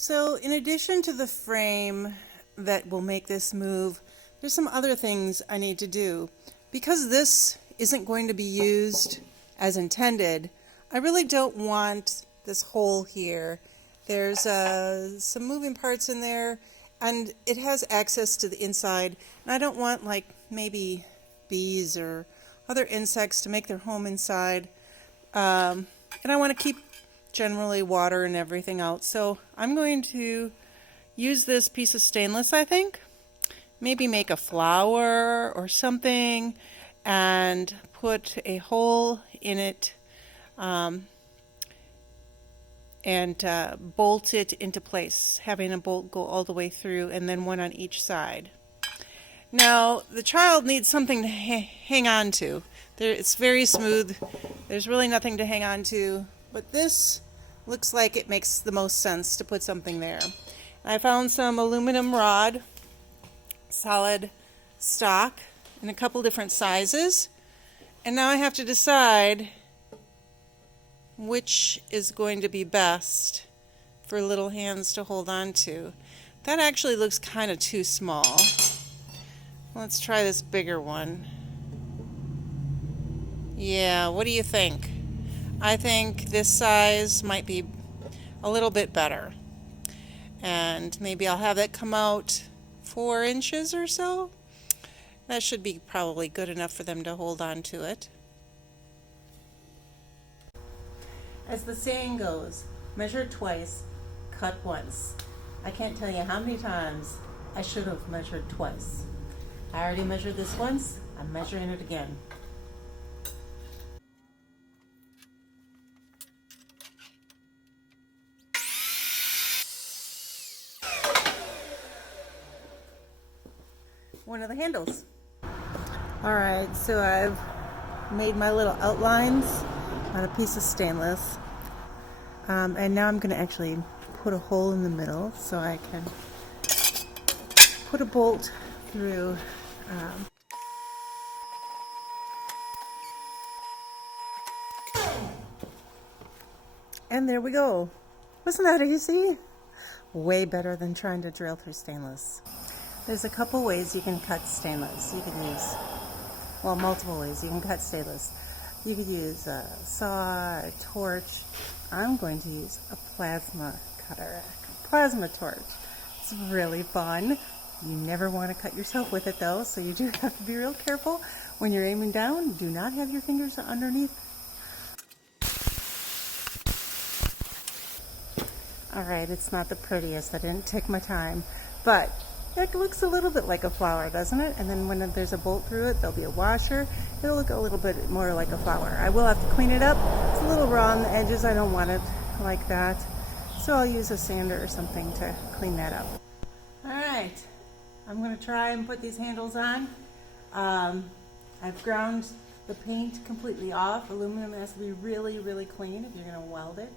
So in addition to the frame that will make this move, there's some other things I need to do. Because this isn't going to be used as intended, I really don't want this hole here. There's some moving parts in there, and it has access to the inside, and I don't want like maybe bees or other insects to make their home inside. And I want to keep generally water and everything out. So I'm going to use this piece of stainless, I think. Maybe make a flower or something and put a hole in it and bolt it into place, having a bolt go all the way through and then one on each side. Now the child needs something to hang on to. It's very smooth. There's really nothing to hang on to, but this looks like it makes the most sense to put something there. I found some aluminum rod, solid stock in a couple different sizes, and now I have to decide which is going to be best for little hands to hold on to. That actually looks kind of too small. Let's try this bigger one. Yeah, what do you think? I think this size might be a little bit better. And maybe I'll have it come out 4 inches or so. That should be probably good enough for them to hold on to it. As the saying goes, measure twice, cut once. I can't tell you how many times I should have measured twice. I already measured this once, I'm measuring it again. One of the handles. Alright, so I've made my little outlines on a piece of stainless, and now I'm going to actually put a hole in the middle so I can put a bolt through. And there we go. Wasn't that easy? Way better than trying to drill through stainless. There's a couple ways you can cut stainless. You can use, well, multiple ways you can cut stainless. You could use a saw, a torch. I'm going to use a plasma cutter, a plasma torch. It's really fun. You never want to cut yourself with it though, so you do have to be real careful when you're aiming down. Do not have your fingers underneath. Alright, it's not the prettiest. I didn't take my time, but it looks a little bit like a flower, doesn't it? And then when there's a bolt through it, there'll be a washer. It'll look a little bit more like a flower. I will have to clean it up. It's a little raw on the edges. I don't want it like that. So I'll use a sander or something to clean that up. Alright, I'm going to try and put these handles on. I've ground the paint completely off. Aluminum has to be really, really clean if you're going to weld it.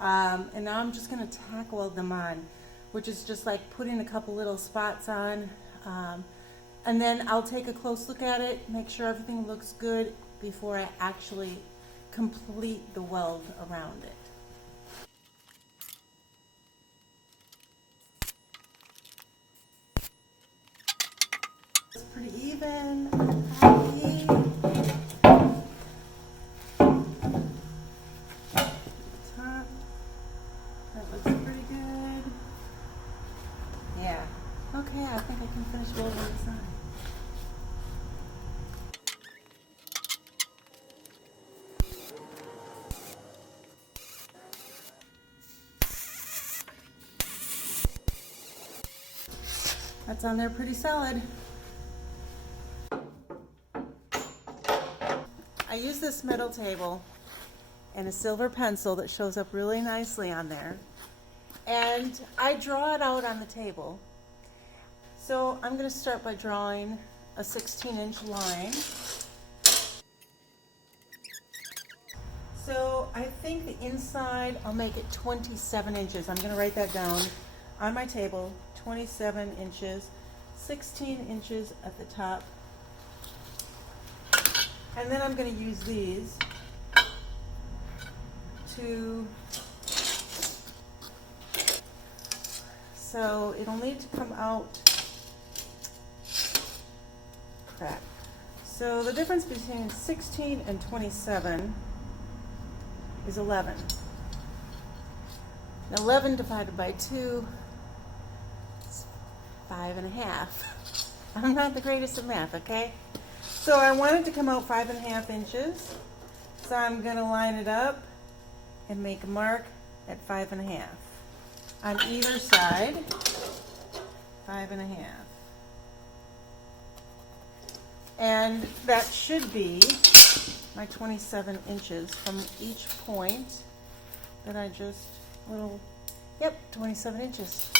And now I'm just going to tack weld them on, which is just like putting a couple little spots on, and then I'll take a close look at it, make sure everything looks good before I actually complete the weld around it. It's pretty even. Happy. Top. That looks pretty good. Yeah. Okay, I think I can finish welding this on. That's on there pretty solid. I use this metal table and a silver pencil that shows up really nicely on there. And I draw it out on the table. So I'm going to start by drawing a 16-inch line. So I think the inside, I'll make it 27 inches. I'm going to write that down on my table. 27 inches, 16 inches at the top. And then I'm going to use these to so it'll need to come out. Crap. So the difference between 16 and 27 is 11. 11 divided by 2 is 5.5. I'm not the greatest at math, okay? So I want it to come out 5.5 inches. So I'm going to line it up and make a mark at 5.5. On either side, 5.5. And that should be my 27 inches from each point that I just yep, 27 inches.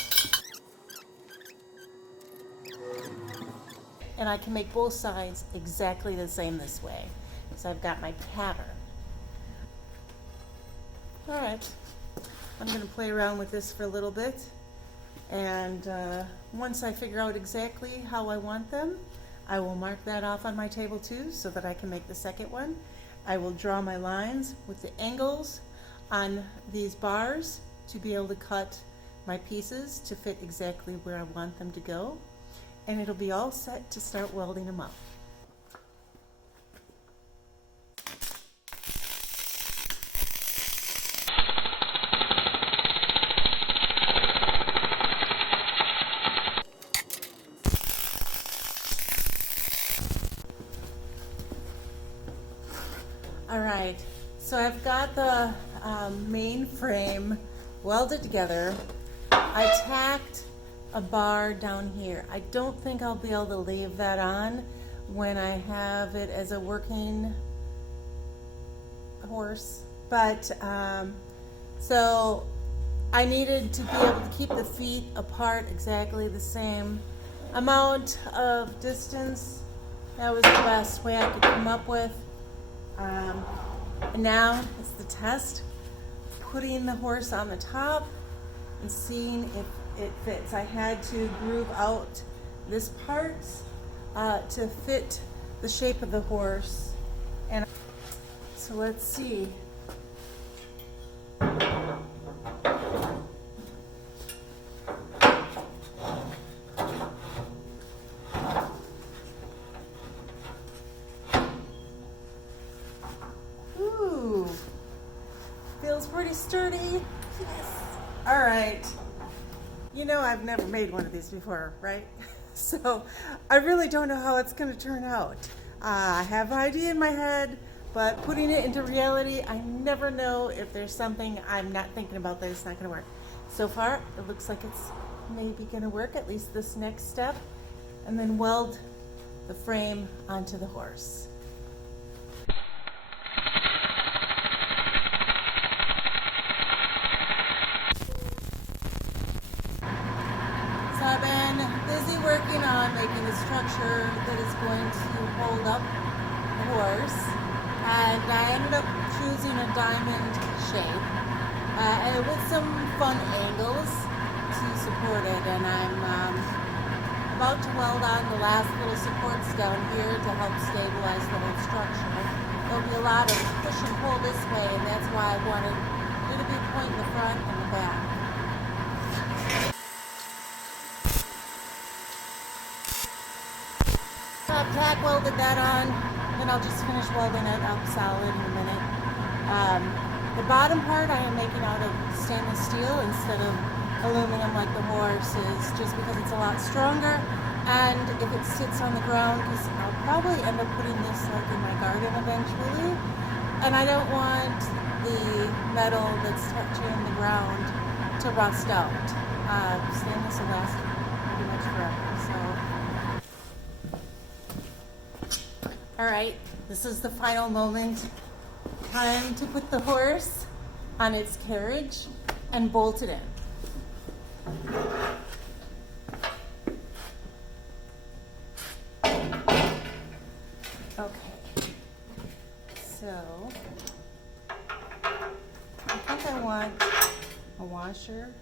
And I can make both sides exactly the same this way. So I've got my pattern. All right, I'm going to play around with this for a little bit. And once I figure out exactly how I want them, I will mark that off on my table too so that I can make the second one. I will draw my lines with the angles on these bars to be able to cut my pieces to fit exactly where I want them to go. And it'll be all set to start welding them up. All right, so I've got the main frame welded together. I tacked a bar down here. I don't think I'll be able to leave that on when I have it as a working horse, but so I needed to be able to keep the feet apart exactly the same amount of distance. That was the best way I could come up with. And now it's the test, putting the horse on the top and seeing if it fits. I had to groove out this part to fit the shape of the horse. And so let's see. Ooh, feels pretty sturdy. Yes. All right. You know, I've never made one of these before, right? So I really don't know how it's going to turn out. I have an idea in my head, but putting it into reality, I never know if there's something I'm not thinking about that it's not going to work. So far, it looks like it's maybe going to work, at least this next step, and then weld the frame onto the horse. So I've been busy working on making a structure that is going to hold up the horse, and I ended up choosing a diamond shape and with some fun angles to support it. And I'm about to weld on the last little supports down here to help stabilize the whole structure. There'll be a lot of push and pull this way, and that's why I wanted there to be a point in the front and the back. I've tack welded that on, then I'll just finish welding it up solid in a minute. The bottom part I am making out of stainless steel instead of aluminum like the horse is, just because it's a lot stronger, and if it sits on the ground, because I'll probably end up putting this like in my garden eventually, and I don't want the metal that's touching the ground to rust out. Stainless will last pretty much forever, so. All right, this is the final moment. Time to put the horse on its carriage and bolt it in. Okay, so I think I want a washer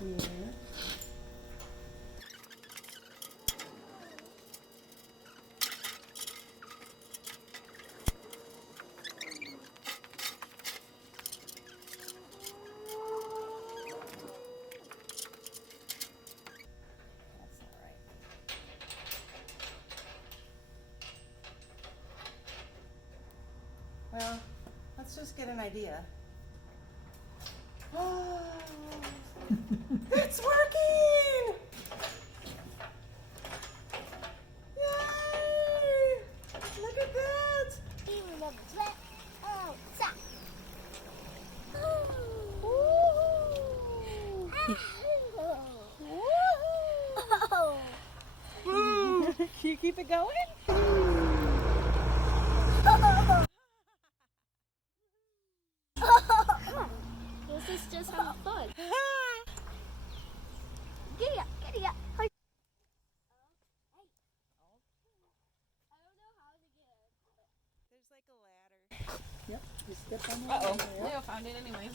here. just get an idea. Oh, it's working! Yay! Look at that! Can you keep it going? This is just having fun. Giddy up, giddy up. Hi. I don't know how to get it. There's like a ladder. Yep, you step on it. Uh-oh. Leo found it anyways.